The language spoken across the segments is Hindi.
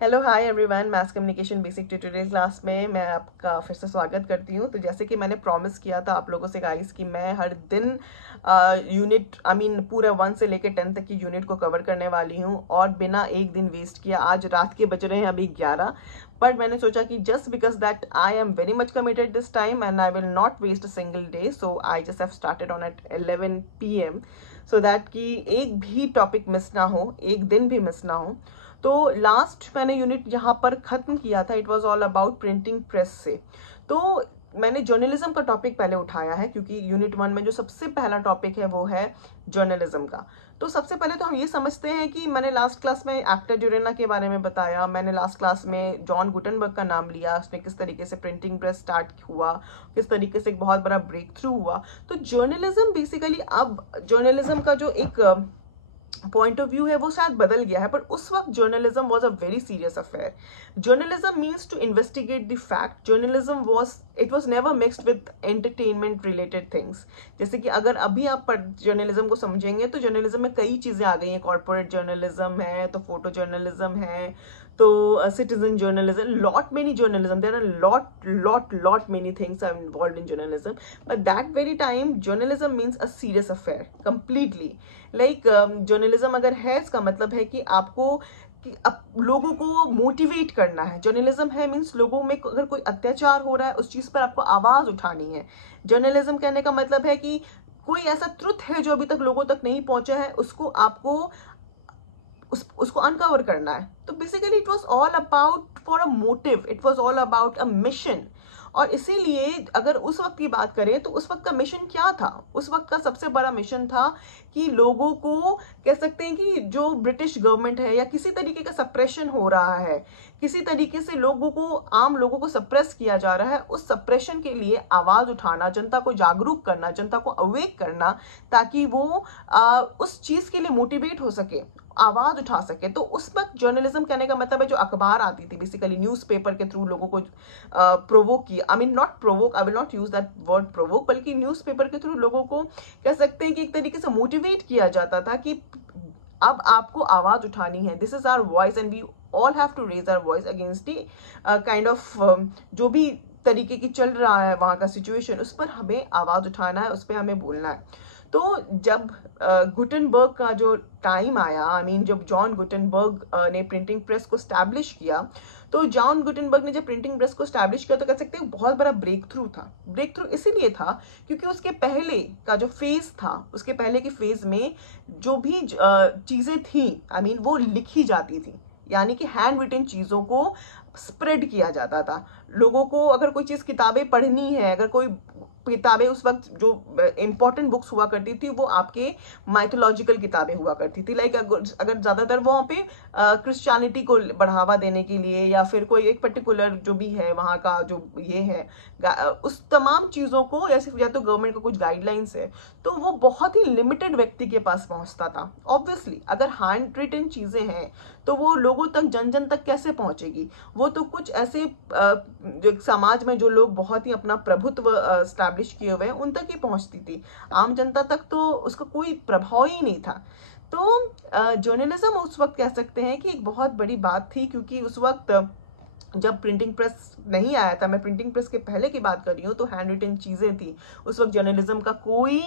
Hello hi everyone, mass communication basic tutorial class में मैं आपका फिर से स्वागत करती हूँ। तो जैसे कि मैंने प्रॉमिस किया था आप लोगों से गाइस कि मैं हर दिन यूनिट पूरा 1 से लेकर 10 तक की यूनिट को कवर करने वाली हूँ और बिना एक दिन वेस्ट किया। आज रात के बज रहे हैं अभी 11, बट मैंने सोचा कि just because that I am very much committed this time and I will not waste a single day, so I just have started on at 11 PM so that कि एक भी टॉपिक मिस ना हो, एक दिन भी मिस ना हो। तो लास्ट मैंने यूनिट यहाँ पर ख़त्म किया था, it was all about printing press से। तो मैंने जर्नलिज्म का टॉपिक पहले उठाया है क्योंकि यूनिट 1 में जो सबसे पहला टॉपिक है वो है जर्नलिज्म का। तो सबसे पहले तो हम ये समझते हैं कि मैंने लास्ट क्लास में एक्टर ड्यूरेना के बारे में बताया, मैंने लास्ट क्लास में जॉन गुटनबर्ग का नाम लिया, उसने किस तरीके से प्रिंटिंग प्रेस स्टार्ट हुआ, किस तरीके से एक बहुत बड़ा ब्रेक थ्रू हुआ। तो जर्नलिज्म बेसिकली, अब जर्नलिज्म का जो एक पॉइंट ऑफ व्यू है वो शायद बदल गया है, पर उस वक्त journalism was a very serious affair. Journalism means to investigate the fact. Journalism was never mixed with entertainment related things. जैसे कि अगर अभी आप जर्नलिज्म को समझेंगे तो जर्नलिज्म में कई चीजें आ गई हैं। कॉर्पोरेट जर्नलिज्म है, तो फोटो जर्नलिज्म है, तो citizen journalism, lot many journalism, there are lot many things are involved in journalism. But that very time journalism means a serious affair completely. Like journalism अगर है, इसका मतलब है कि आपको कि अब लोगों को मोटिवेट करना है। जर्नलिज्म है मीन्स लोगों में अगर कोई अत्याचार हो रहा है उस चीज पर आपको आवाज उठानी है। जर्नलिज्म कहने का मतलब है कि कोई ऐसा ट्रुथ है जो अभी तक लोगों तक नहीं पहुंचा है, उसको आपको उसको अनकवर करना है। तो basically it was all about for a motive, it was all about a mission. और इसीलिए अगर उस वक्त की बात करें तो उस वक्त का मिशन क्या था? उस वक्त का सबसे बड़ा मिशन था कि लोगों को, कह सकते हैं कि जो ब्रिटिश गवर्नमेंट है या किसी तरीके का सप्रेशन हो रहा है, किसी तरीके से लोगों को, आम लोगों को सप्रेस किया जा रहा है, उस सप्रेशन के लिए आवाज उठाना, जनता को जागरूक करना, जनता को अवेक करना, ताकि वो उस चीज के लिए मोटिवेट हो सके, आवाज उठा सके। तो उस वक्त जर्नलिज्म कहने का मतलब है जो अखबार आती थी, बेसिकली न्यूज़पेपर के थ्रू लोगों को प्रोवोक किया, I mean not provoke, I will not use that word provoke, बल्कि न्यूज़पेपर के थ्रू लोगों को, कह सकते हैं कि एक तरीके से मोटिवेट किया जाता था कि अब आपको आवाज उठानी है, this is our voice and we all have to raise our voice against the kind of जो भी तरीके की चल रहा है वहां का सिचुएशन, उस पर हमें आवाज उठाना है, उस पर हमें बोलना है। तो जब गुटनबर्ग का जो टाइम आया, जब जॉन गुटनबर्ग ने प्रिंटिंग प्रेस को स्टैब्लिश किया, तो जॉन गुटनबर्ग ने जब प्रिंटिंग प्रेस को स्टैब्लिश किया तो कह सकते हैं बहुत बड़ा ब्रेक थ्रू था। ब्रेक थ्रू इसीलिए था क्योंकि उसके पहले का जो फेज था, उसके पहले के फेज में जो भी चीजें थी, वो लिखी जाती थी, यानी कि हैंड रिटन चीजों को स्प्रेड किया जाता था। लोगों को अगर कोई चीज किताबें पढ़नी है, अगर कोई किताबें, उस वक्त जो इंपॉर्टेंट बुक्स हुआ करती थी वो आपके माइथोलॉजिकल किताबें हुआ करती थी। लाइक अगर ज्यादातर वहां पे क्रिश्चियनिटी को बढ़ावा देने के लिए, या फिर कोई एक पर्टिकुलर जो भी है वहां का जो ये है, उस तमाम चीजों को, या तो गवर्नमेंट का कुछ गाइडलाइंस है, तो वो बहुत ही लिमिटेड व्यक्ति के पास पहुंचता था। ऑब्वियसली अगर हैंड रिटन चीजें हैं तो वो लोगों तक, जन जन तक कैसे पहुंचेगी? वो तो कुछ ऐसे जो समाज में जो लोग बहुत ही अपना प्रभुत्व स्टैब्लिश किए हुए हैं उन तक ही पहुंचती थी। आम जनता तक तो उसका कोई प्रभाव ही नहीं था। तो जर्नलिज्म उस वक्त कह सकते हैं कि एक बहुत बड़ी बात थी, क्योंकि उस वक्त जब प्रिंटिंग प्रेस नहीं आया था, मैं प्रिंटिंग प्रेस के पहले की बात कर रही हूँ, तो हैंड रिटन चीजें थी। उस वक्त जर्नलिज्म का कोई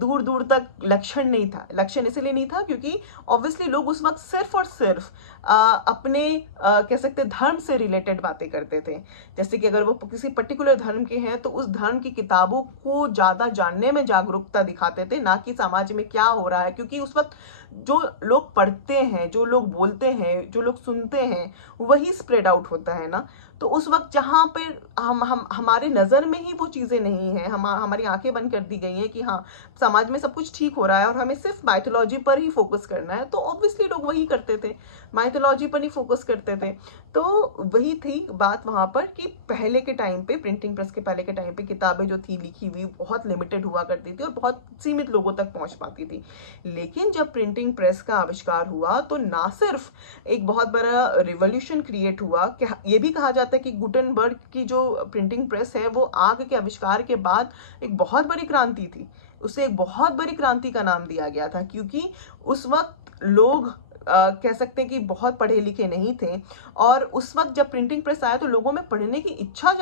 दूर दूर तक लक्षण नहीं था। लक्षण इसलिए नहीं था क्योंकि ऑब्वियसली लोग उस वक्त सिर्फ और सिर्फ अपने कह सकते धर्म से रिलेटेड बातें करते थे। जैसे कि अगर वो किसी पर्टिकुलर धर्म के हैं तो उस धर्म की किताबों को ज्यादा जानने में जागरूकता दिखाते थे, ना कि समाज में क्या हो रहा है। क्योंकि उस वक्त जो लोग पढ़ते हैं, जो लोग बोलते हैं, जो लोग सुनते हैं, वही स्प्रेड आउट होता है ना। तो उस वक्त जहां पर हम हमारे नजर में ही वो चीजें नहीं है, हमारी आंखें बंद कर दी गई हैं कि हाँ समाज में सब कुछ ठीक हो रहा है और हमें सिर्फ माइथोलॉजी पर ही फोकस करना है, तो ऑब्वियसली लोग वही करते थे, माइथोलॉजी पर ही फोकस करते थे। तो वही थी बात वहां पर कि पहले के टाइम पे, प्रिंटिंग प्रेस के पहले के टाइम पे किताबें जो थी लिखी हुई बहुत लिमिटेड हुआ करती थी और बहुत सीमित लोगों तक पहुंच पाती थी। लेकिन जब प्रिंटिंग प्रेस का आविष्कार हुआ तो ना सिर्फ एक बहुत बड़ा रिवॉल्यूशन क्रिएट हुआ, ये भी कहा जाता है कि गुटेनबर्ग की जो प्रिंटिंग प्रेस है वो आग के आविष्कार के बाद एक बहुत बड़ी क्रांति थी। उसे एक बहुत बड़ी क्रांति का नाम दिया गया था, क्योंकि उस वक्त लोग कह सकते हैं कि बहुत पढ़े लिखे नहीं थे, और उस वक्त जब प्रिंटिंग प्रेस आया तो लोगों में पढ़ने की इच्छा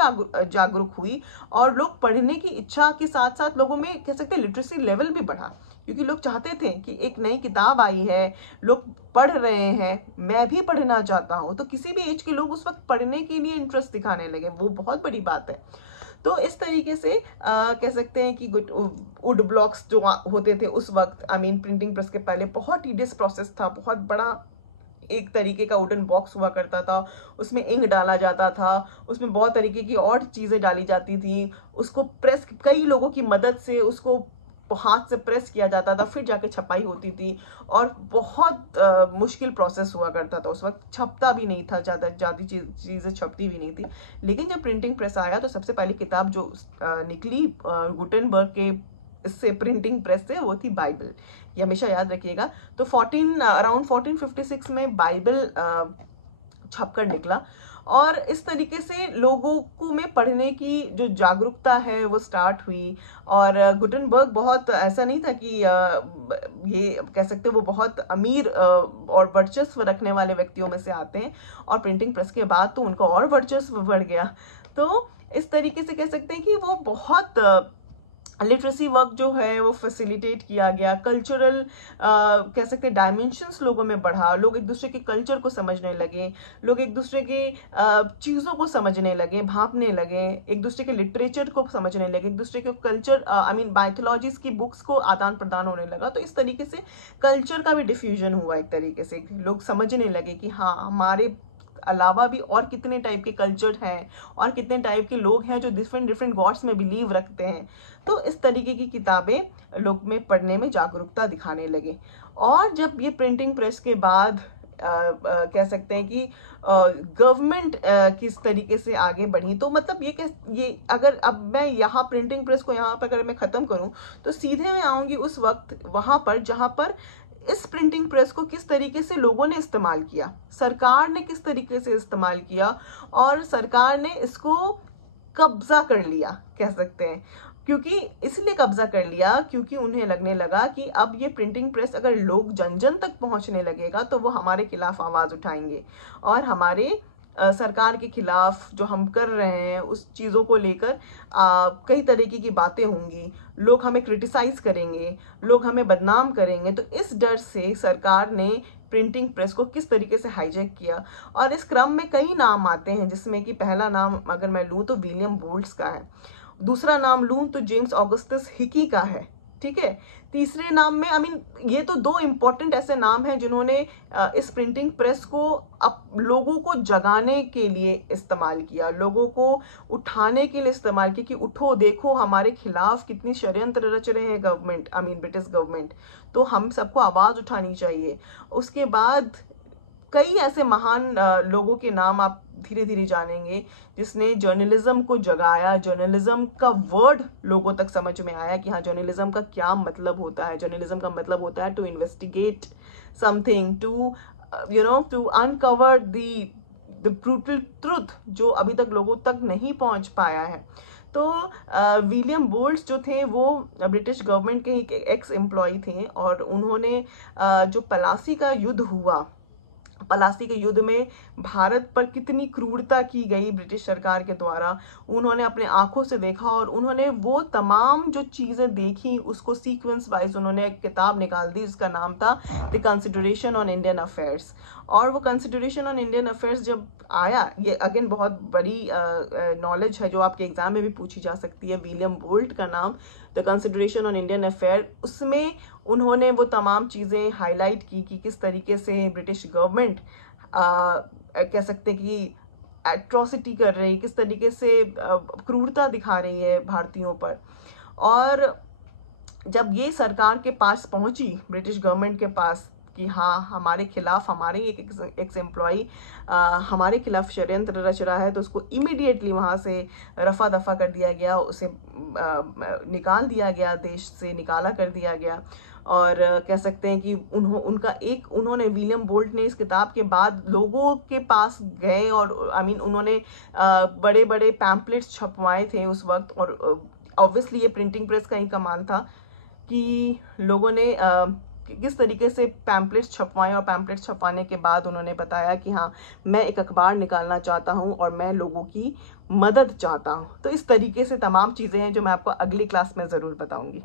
जागरूक हुई, और लोग पढ़ने की इच्छा के साथ साथ लोगों में कह सकते हैं लिटरेसी लेवल भी बढ़ा, क्योंकि लोग चाहते थे कि एक नई किताब आई है, लोग पढ़ रहे हैं, मैं भी पढ़ना चाहता हूँ। तो किसी भी एज के लोग उस वक्त पढ़ने के लिए इंटरेस्ट दिखाने लगे, वो बहुत बड़ी बात है। तो इस तरीके से कह सकते हैं कि वुड ब्लॉक्स जो होते थे उस वक्त, आई मीन प्रिंटिंग प्रेस के पहले, बहुत टीडियस प्रोसेस था, बहुत बड़ा एक तरीके का वुडन बॉक्स हुआ करता था, उसमें इंक डाला जाता था, उसमें बहुत तरीके की और चीज़ें डाली जाती थी, उसको प्रेस कई लोगों की मदद से उसको हाथ से प्रेस किया जाता था, फिर जाके छपाई होती थी, और बहुत मुश्किल प्रोसेस हुआ करता था। उस वक्त छपता भी नहीं था, ज़्यादा चीज़ें छपती भी नहीं थी। लेकिन जब प्रिंटिंग प्रेस आया तो सबसे पहली किताब जो निकली गुटेनबर्ग के इससे प्रिंटिंग प्रेस से, वो थी बाइबल। ये हमेशा याद रखिएगा। तो अराउंड 1456 में बाइबल छपकर निकला, और इस तरीके से लोगों को में पढ़ने की जो जागरूकता है वो स्टार्ट हुई। और गुटेनबर्ग बहुत ऐसा नहीं था कि ये कह सकते वो बहुत अमीर और वर्चस्व रखने वाले व्यक्तियों में से आते हैं, और प्रिंटिंग प्रेस के बाद तो उनका और वर्चस्व बढ़ गया। तो इस तरीके से कह सकते हैं कि वो बहुत लिटरेसी वर्क जो है वो फैसिलिटेट किया गया, कल्चरल कह सकते हैं डायमेंशंस लोगों में बढ़ा, लोग एक दूसरे के कल्चर को समझने लगे, लोग एक दूसरे के चीज़ों को समझने लगे, भांपने लगे, एक दूसरे के लिटरेचर को समझने लगे, एक दूसरे के कल्चर आई मीन माइथोलॉजीज की बुक्स को आदान प्रदान होने लगा। तो इस तरीके से कल्चर का भी डिफ्यूजन हुआ, एक तरीके से लोग समझने लगे कि हाँ, हमारे अलावा भी और कितने टाइप के कल्चर हैं, और कितने टाइप के लोग हैं जो डिफरेंट डिफरेंट गॉड्स में बिलीव रखते हैं। तो इस तरीके की किताबें लोग में पढ़ने में जागरूकता दिखाने लगे। और जब ये प्रिंटिंग प्रेस के बाद कह सकते हैं कि गवर्नमेंट किस तरीके से आगे बढ़ी, तो मतलब ये अगर अब मैं यहाँ प्रिंटिंग प्रेस को यहाँ पर अगर मैं ख़त्म करूँ, तो सीधे मैं आऊँगी उस वक्त वहाँ पर जहाँ पर इस प्रिंटिंग प्रेस को किस तरीके से लोगों ने इस्तेमाल किया, सरकार ने किस तरीके से इस्तेमाल किया, और सरकार ने इसको कब्जा कर लिया, कह सकते हैं। क्योंकि इसलिए कब्जा कर लिया क्योंकि उन्हें लगने लगा कि अब ये प्रिंटिंग प्रेस अगर लोग जन जन तक पहुंचने लगेगा तो वो हमारे खिलाफ आवाज़ उठाएंगे, और हमारे सरकार के खिलाफ जो हम कर रहे हैं उस चीज़ों को लेकर कई तरीके की बातें होंगी, लोग हमें क्रिटिसाइज करेंगे, लोग हमें बदनाम करेंगे। तो इस डर से सरकार ने प्रिंटिंग प्रेस को किस तरीके से हाईजैक किया। और इस क्रम में कई नाम आते हैं, जिसमें कि पहला नाम अगर मैं लूँ तो विलियम बोल्ट्स का है, दूसरा नाम लूँ तो जेम्स ऑगस्टस हिकी का है, ठीक है। तीसरे नाम में ये तो दो इम्पोर्टेंट ऐसे नाम हैं जिन्होंने इस प्रिंटिंग प्रेस को अब लोगों को जगाने के लिए इस्तेमाल किया, लोगों को उठाने के लिए इस्तेमाल किया कि उठो, देखो हमारे खिलाफ कितनी षड्यंत्र रच रहे हैं गवर्नमेंट, ब्रिटिश गवर्नमेंट, तो हम सबको आवाज़ उठानी चाहिए। उसके बाद कई ऐसे महान लोगों के नाम आप धीरे धीरे जानेंगे जिसने जर्नलिज्म को जगाया, जर्नलिज्म का वर्ड लोगों तक समझ में आया कि हाँ, जर्नलिज्म का क्या मतलब होता है। जर्नलिज्म का मतलब होता है to investigate something, to uncover the brutal truth जो अभी तक लोगों तक नहीं पहुंच पाया है। तो विलियम बोल्ट्स जो थे वो ब्रिटिश गवर्नमेंट के ही एक्स एम्प्लॉय थे, और उन्होंने जो पलासी का युद्ध हुआ, पलासी के युद्ध में भारत पर कितनी क्रूरता की गई ब्रिटिश सरकार के द्वारा, उन्होंने अपने आंखों से देखा, और उन्होंने वो तमाम जो चीज़ें देखी उसको सीक्वेंस वाइज उन्होंने एक किताब निकाल दी जिसका नाम था the consideration on Indian affairs. और वो कंसिडरेशन ऑन इंडियन अफेयर्स जब आया, ये अगेन बहुत बड़ी नॉलेज है जो आपके एग्जाम में भी पूछी जा सकती है, विलियम बोल्ट का नाम, the consideration on Indian affair. उसमें उन्होंने वो तमाम चीज़ें हाईलाइट की कि किस तरीके से ब्रिटिश गवर्नमेंट कह सकते हैं कि एट्रोसिटी कर रही, किस तरीके से क्रूरता दिखा रही है भारतीयों पर। और जब ये सरकार के पास पहुंची, ब्रिटिश गवर्नमेंट के पास, कि हाँ, हमारे खिलाफ, हमारे एक एक्स एम्प्लॉय हमारे खिलाफ षड्यंत्र रच रहा है, तो उसको इमीडिएटली वहाँ से रफा दफा कर दिया गया, उसे निकाल दिया गया, देश से निकाला कर दिया गया। और कह सकते हैं कि उन्होंने विलियम बोल्ट ने इस किताब के बाद लोगों के पास गए, और उन्होंने बड़े बड़े पैम्पलेट्स छपवाए थे उस वक्त। और ऑब्वियसली ये प्रिंटिंग प्रेस का ही कमाल था कि लोगों ने किस तरीके से पैम्पलेट्स छपवाएं, और पैम्पलेट्स छपवाने के बाद उन्होंने बताया कि हाँ मैं एक अखबार निकालना चाहता हूँ और मैं लोगों की मदद चाहता हूँ। तो इस तरीके से तमाम चीज़ें हैं जो मैं आपको अगली क्लास में ज़रूर बताऊँगी।